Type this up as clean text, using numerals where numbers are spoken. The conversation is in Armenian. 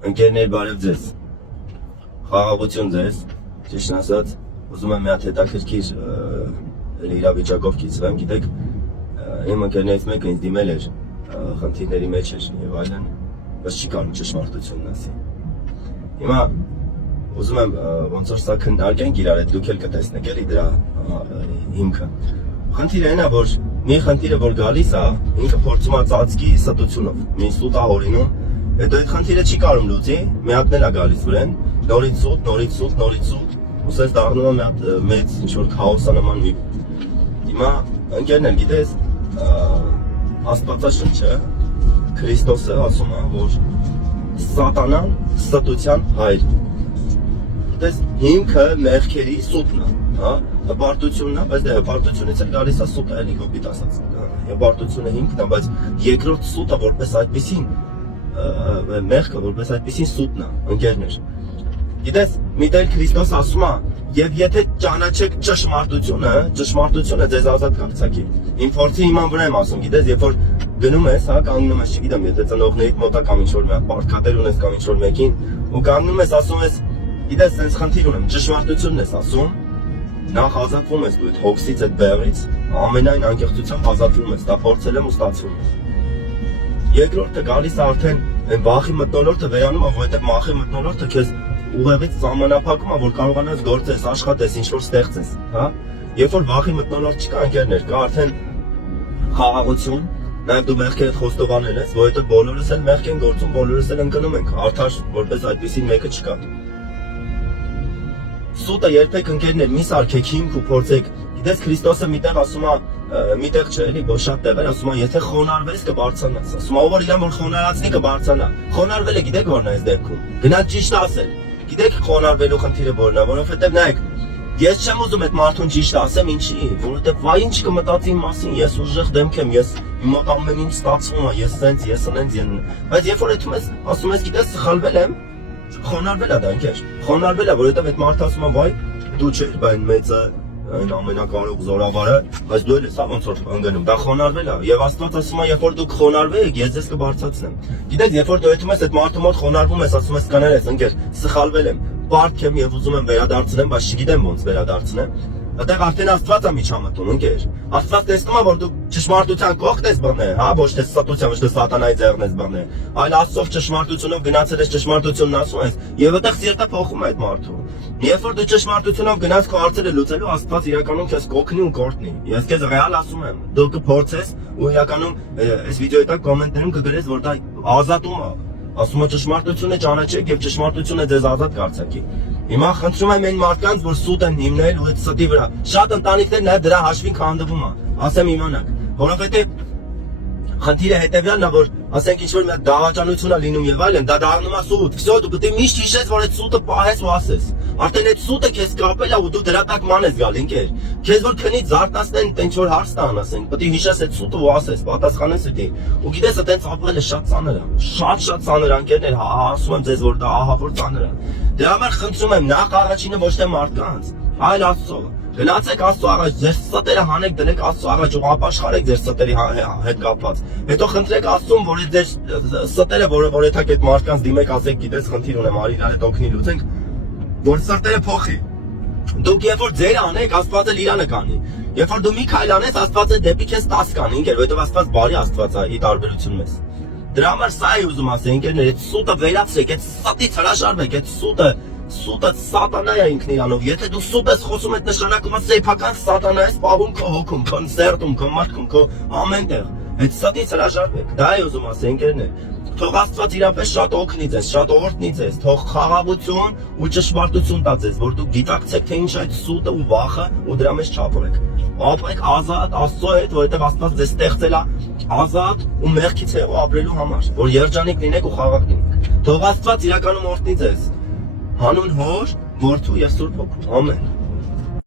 Ընկերներ բարև ձեզ, խաղաղություն ձեզ, ճիշտ ասած, ուզում եմ մի հատ հետաքրքիր իրավիճակով կիսվեմ, գիտեք, իմ ընկերներից մեկը ինձ դիմել էր, խնդիրների մեջ էր եւ այլն, բայց չի կարող ճշմարտությունն ասի։ Հիմա ուզում եմ ոնց որ սա քննարկենք իրար հետ, դուք էլ կտեսնեք էլի դրա հիմքը։ Խնդիրը այն է, որ մի խնդիրը որ գալիս է, ինքը փորձում է ծածկի ստությունով, մի սուտ է օրինում, հետո այդ խնդիրը չի կարող լուծի, միակն էլ է գալիս վրան, նորից սուտ, ուսես դառնում է մի հատ մեծ ինչ-որ քաոսանման մի։ Հիմա ընկերներ, գիտես, Աստվածաշունչը Քրիստոսը ասում է, որ սատանան ստության հայր։ Գիտես, հիմքը մեղքերի սուտն է, հա, հպարտությունն է, բայց դե հպարտությունից էլ գալիս է սուտը, էլի կոպիտ ասած։ Հպարտությունը հիմքն է, բայց երկրորդ սուտը որպես այդպեսին մեղքը որպես այդպեսին սուտն է, ընկերներ։ Գիտես, միտել Քրիստոս ասում է, եւ եթե ճանաչեք ճշմարտությունը ձեզ ազատ կարձակի։ Իմ փորձի իման վրա եմ ասում, գիտես, երբ որ գնում ես, հա, կանգնում ես, չգիտեմ, եթե ծնողներիդ մոտ կամ ինչ-որ մի պարտքատեր ունես կամ ինչ-որ մեկին, ու կանգնում ես, ասում ես, գիտես, sense խնդիր ունեմ, ճշմարտությունն ես ասում, նախ ազատվում ես դու այդ հոգսից, այդ բեռից, ամենայն անկեղծությամբ ազատվում ես, դա փորձել եմ ու ստացվում է։ Երկրորդը գալիս է արդեն այն վախի մթնոլորտը վերանում է, որովհետև վախի մթնոլորտը քեզ ուղեղից սահմանափակում է, որ կարողանաս գործես, աշխատես, ինչ-որ ստեղծես, հա։ Երբ որ վախի մթնոլորտ չկա, ընկերներ, կա արդեն խաղաղություն, նաև դու մեղքի հետ խոստովանել ես, որովհետև բոլորս էլ մեղք են գործում, բոլորս էլ ընկնում ենք, արդար որպես այդպեսին մեկը չկա։ Սուտը երբեք ընկերներ մի սարքեք հիմք ու փորձեք։ Գիտես Քրիստոսը միտեղ ասում է, միտեղ չէ, էլի, ոչ շատ տեղեր ասում է, եթե խոնարհվես կբարձրանաս, ասում է, ով որ իրան որ խոնարհացնի կբարձրանա։ Խոնարհվելը գիտեք որն է այս դեպքում։ Գնաց ճիշտ ասել։ Գիտեք խոնարհվելու խնդիրը որն է, որովհետև նայեք, ես չեմ ուզում այդ մարդուն ճիշտ ասեմ, ինչի, որովհետև վայ ինչ կմտածի իմ մասին, ես ուժեղ դեմք եմ, ես իմ մոտ ամեն ինչ ստացվում է, ես սենց, ես անենց են։ Բայց երբ որ այդում ես, ասում ես, գիտես, սխալվել եմ, խոնարհվել է դա ընկեր։ Խոնարհվել է, որովհետև այդ մարդը ասում է, վայ, դու չէր, բան մեծը այն ամենակարող զորավարը, բայց դու էլ ես ոնց որ ընկնում, դա խոնարհվել է, եւ Աստված ասում է, երբ որ դուք խոնարհվեք, ես ձեզ կբարձրացնեմ։ Գիտեք, երբ որ դու այդում ես այդ մարդու մոտ խոնարհվում ես, ասում ես կներես, ընկեր, սխալվել եմ, բարդ եմ եւ ուզում եմ վերադարձնեմ, բայց չգիտեմ ոնց վերադարձնեմ։ Այդտեղ արդեն Աստված է միջամտում, ընկեր։ Աստված տեսնում է, որ դու ճշմարտության կողքն ես բռնել, հա, ոչ թե ստության, ոչ թե սատանայի ձեռն ես բռնել, այլ Աստծո ճշմարտությունով գնացել ես ճշմարտությունն ասում ես, եւ այդտեղ սիրտը փոխում է այդ մարդու։ Երբ որ դու ճշմարտությունով գնաց քո հարցերը լուծելու, Աստված իրականում քեզ կօգնի ու կօրհնի։ Ես քեզ ռեալ ասում եմ, դու կփորձես ու իրականում այս վիդեոյի տակ կոմենտներում կգրես, որ դա ազատում է։ Ասում է ճշմարտությունը ճանաչեք եւ ճշմարտությունը ձեզ ազատ կարձակի։ Հիմա խնդրում եմ այն մարդկանց, որ սուտ են հիմնել ու այդ ստի վրա։ Շատ ընտանիքներ նաև դրա հաշվին քանդվում է։ Ասեմ իմանաք, որովհետեւ խնդիրը հետեւյալն է, որ ասենք ինչ որ մի դավաճանություն է լինում եւ այլն, դա դառնում է սուտ։ Վсё, դու պետք է միշտ հիշես, որ այդ սուտը պահես ու ասես։ Արդեն այդ սուտը քեզ կապել է ու դու դրա տակ ման ես գալ, ինքեր։ Քեզ որ քնից զարթացնեն, ինչ որ հարց տան, ասենք, պետք է հիշես այդ սուտը ու ասես, պատասխանես դի։ Ու գիտես, այտենց ապրելը շատ ծանր է։ Շատ ծանր անկերներ, ասում եմ ձեզ, որ դա ահա որ ծանր է։ Դրա համար խնդրում եմ նախ առաջինը ոչ թե մարդկանց, այլ Աստծո։ Գնացեք Աստծո առաջ, ձեր ստերը հանեք, դնեք Աստծո առաջ ու ապաշխարեք ձեր ստերի հետ կապված։ Հետո խնդրեք Աստծուն, որ ձեր ստերը, որ եթակ այդ մարդկանց դիմեք, ասեք, գիտես, խնդիր ունեմ, արի իրար հետ օգնի լուծենք, որ ստերը փոխի։ Դուք երբ որ ձեր անեք, Աստված էլ իրանը կանի։ Երբ որ դու մի քայլ անես, Աստված էլ դեպի քեզ 10 կանի, ինքեր, որովհետև Աստված բարի Աստված է, ի տարբերություն մեզ։ Դրա համար սա է ուզում ասել, ինքերներ, այդ սուտը վերացրեք, այդ ստից հրաժարվեք, այդ սուտը սատանա է ինքն իրանով։ Եթե դու սուտ ես խոսում, այդ նշանակում է սեփական սատանա ես պահում քո հոգում, քո սերտում, քո մարդում, քո ամենտեղ։ Այդ ստից հրաժարվեք։ Դա է ուզում ասել, ընկերներ։ Թող Աստված իրապես շատ օգնի ձեզ, շատ օրհնի ձեզ, թող խաղաղություն ու ճշմարտություն տա ձեզ, որ դուք գիտակցեք, թե ինչ այդ սուտը ու վախը ու դրա մեջ չապրեք։ Ապրեք ազատ Աստծո հետ, որովհետև Աստված ձեզ ստեղծել է ազատ ու մեղքից հեռու ապրելու համար, որ երջանիկ լինեք ու խաղաղ լինեք։ Թող Աստված իրականում օրհնի ձեզ։ Հանուն Հոր, Որդու եւ Սուրբ Հոգու։ Ամեն։